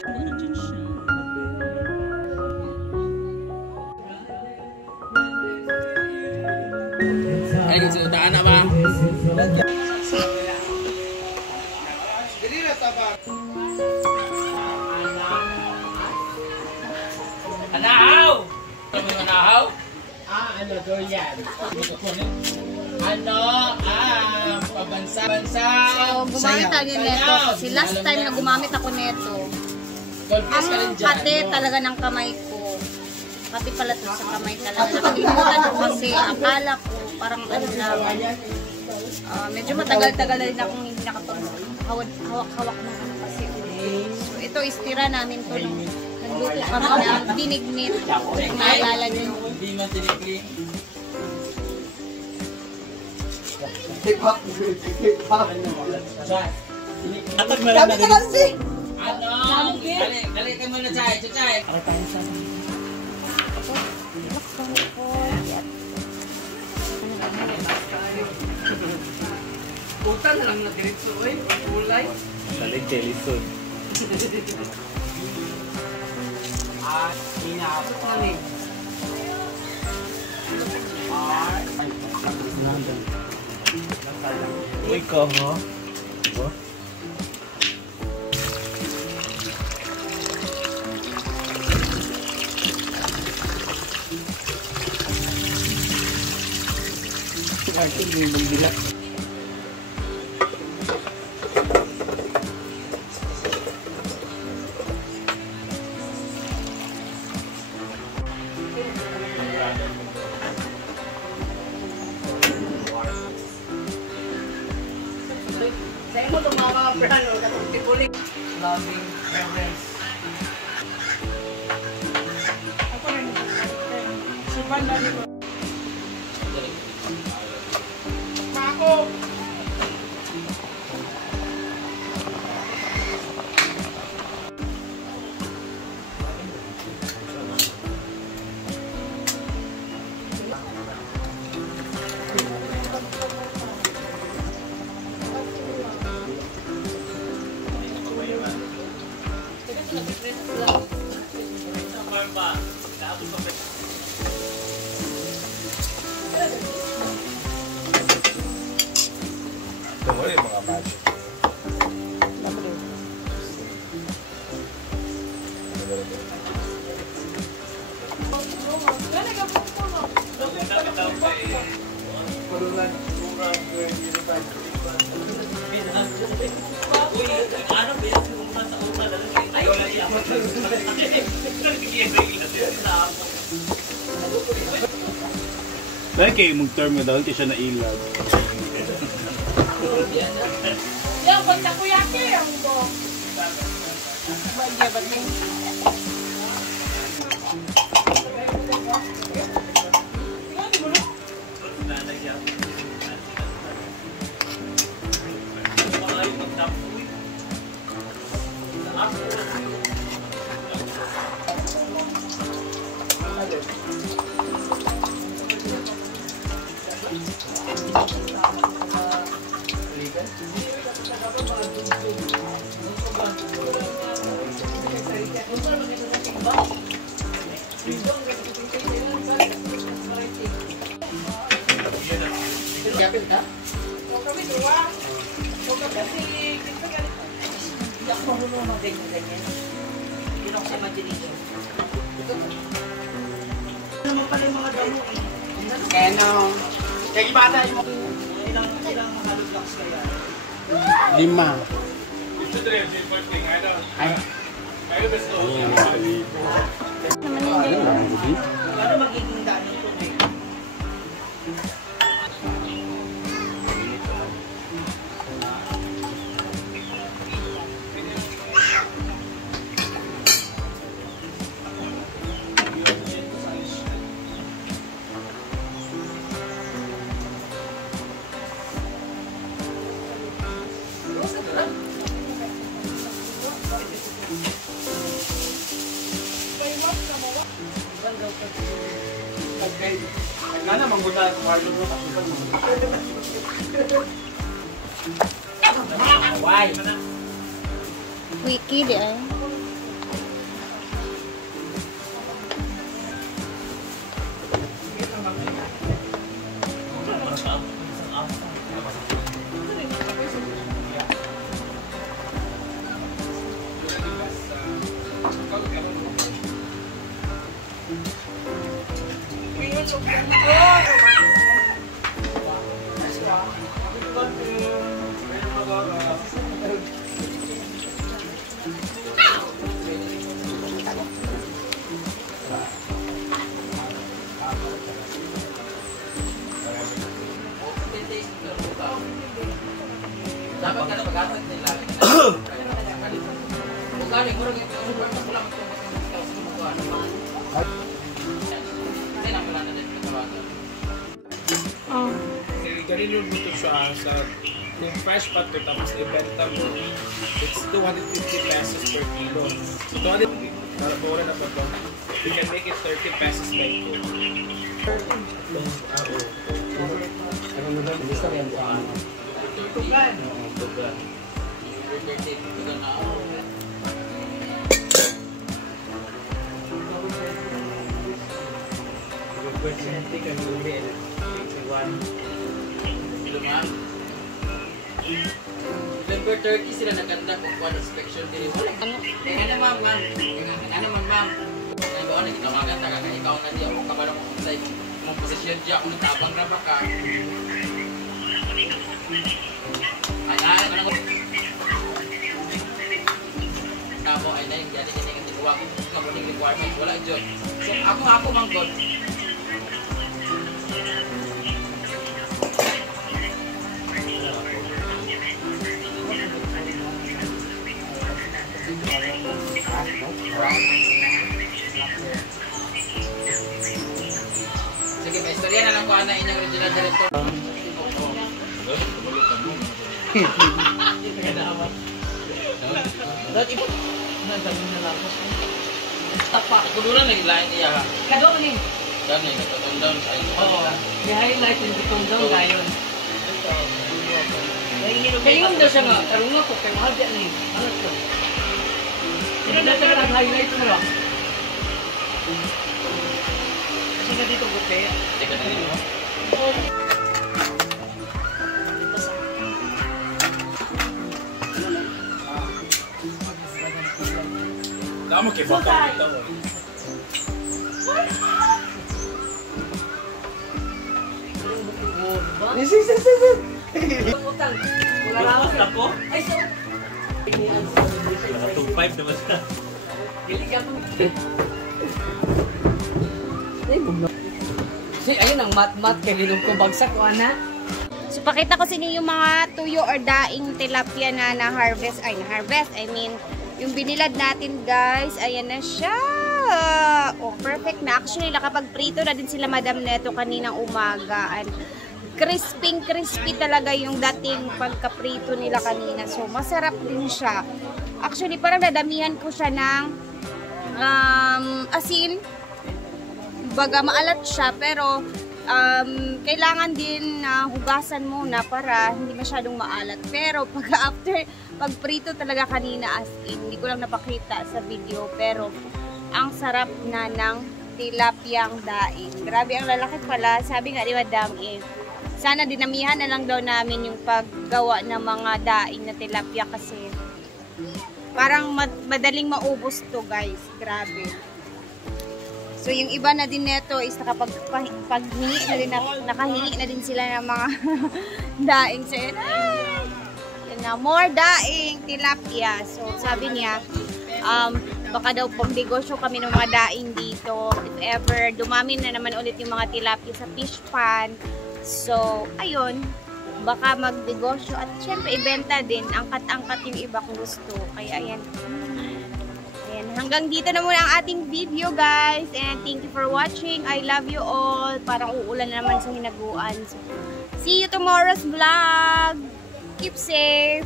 Ay, susutaan na ba? Anahaw! Ano yung anahaw? Ano doon yan? Pabansa-bansa. So, gumamit tayo nito. Kasi last time na gumamit ako nito, ang kate talaga ng kamay ko. Kate pala to sa kamay talaga. Nakalimutan ko kasi akala ko parang ano lang. Medyo matagal-tagal na rin akong hindi nakapag-hawak-hawak ng ano kasi. So, ito istira namin to. Nagluto kami ng dinignit. Naalala nyo. Hindi man dinignit. Atag mo lang na rin. Ano? Dali ka muna, Chay. Chay. Ako tayo sa Puta na lang na diretso, oy. Kulay. Dalig telisod. Hinapot na ni. Uy ko, ho? Diba? Kasi hindi mo bilat. Saya mo itong mga brano, katong tipuling. Loving reverence. Ako rin. Suban na dito. Mako! Ito mo yung mga magic. Dahil kayo mag-term mo dahil siya na ilag. Yung pagtakuyaki, ang bo. Bagya ba ito? Kapit ka? Huwag kami duwa. Huwag kami kasi kita ganito. Hindi ako marunong mag-ganyan. Hindi ako sa imagination. Ano naman pala yung mga damo eh? Keno. Kaya bata yung Ilang hollow blocks kaya? 5. Ay. Ano magiging daan ng tubig? Nana manggunahan ko Marlon mo. Why? Wiki di ay. Dapat ka na pag-atag nila. Galing mo rin yung super pa lang ito sumukuha naman. Hindi na wala na din katawagan. Ganun yung dito siya sa kung fresh pa ito tapos ibenta mo, it's 250 pesos per kilo. So 250, para mura na pa ito, we can make it 30 pesos by 2. Tugan. Tugan. Tugan na ako. November 30 sila naganda kung kuha inspection din. Ano ma'am, ma'am? Ano ma'am? Ay ba na gitawagan ta kag ikaw na di ako kabalo ko sa mong posisyon di ako natabang ra ba ka. Ay ano ko. Tabo ay na yung jadi kini kini kuwag kamuning requirement wala jud. So ako mang god. Sige, may istorya na lang ko na inyong regional director. Dati iba nagdami na lang. Tapa, kuduran na yung line niya ha. Kado man ni. Dan na yung down sa inyo. Oo. I-highlight yung itong down dayon. Kaya daw siya nga, tarong ako, kaya mahal dyan na yun. Ano ito? Sino na siya nag-highlight mo lang? Kasi nga dito buke. Teka na rin mo. Dama kay baka ito. Utang. Wala lang ako. Ay, so. Naka 2.5 naman siya. Biligyan mo. Si, ayun ang mat-mat kay linong ko bagsak ko, ana. So, pakita ko sa inyo yung mga tuyo or daing tilapia na na-harvest. I mean, yung binilad natin, guys. Ayan na siya. Oh, perfect na. Actually, nakapag-prito na din sila Madam Neto kaninang umaga. And crispy talaga yung dating pagkaprito nila kanina. So, masarap din siya. Actually, parang nadamihan ko siya ng asin. Baga maalat siya, pero kailangan din na hugasan muna para hindi masyadong maalat. Pero pag prito talaga kanina, as in, hindi ko lang napakita sa video, pero ang sarap na ng tilapiyang daing. Grabe ang lalaki pala. Sabi nga ni Madam, sana dinamihan na lang daw namin yung paggawa ng mga daing na tilapia kasi parang madaling maubos to, guys. Grabe. So, yung iba na din neto is nakapaghingi na din, nakahingi na din sila ng mga daing. So, yun na, more daing tilapia. So, sabi niya, baka daw pag-negosyo kami ng mga daing dito. If ever, dumami na naman ulit yung mga tilapia sa fish pan. So, ayun, baka mag-negosyo at syempre, ibenta din. Angkat-angkat yung iba kung gusto. Kaya, ayan. Hanggang dito na muna ang ating video, guys. And thank you for watching. I love you all. Parang uulan na naman sa hinaguan. So, see you tomorrow's vlog. Keep safe.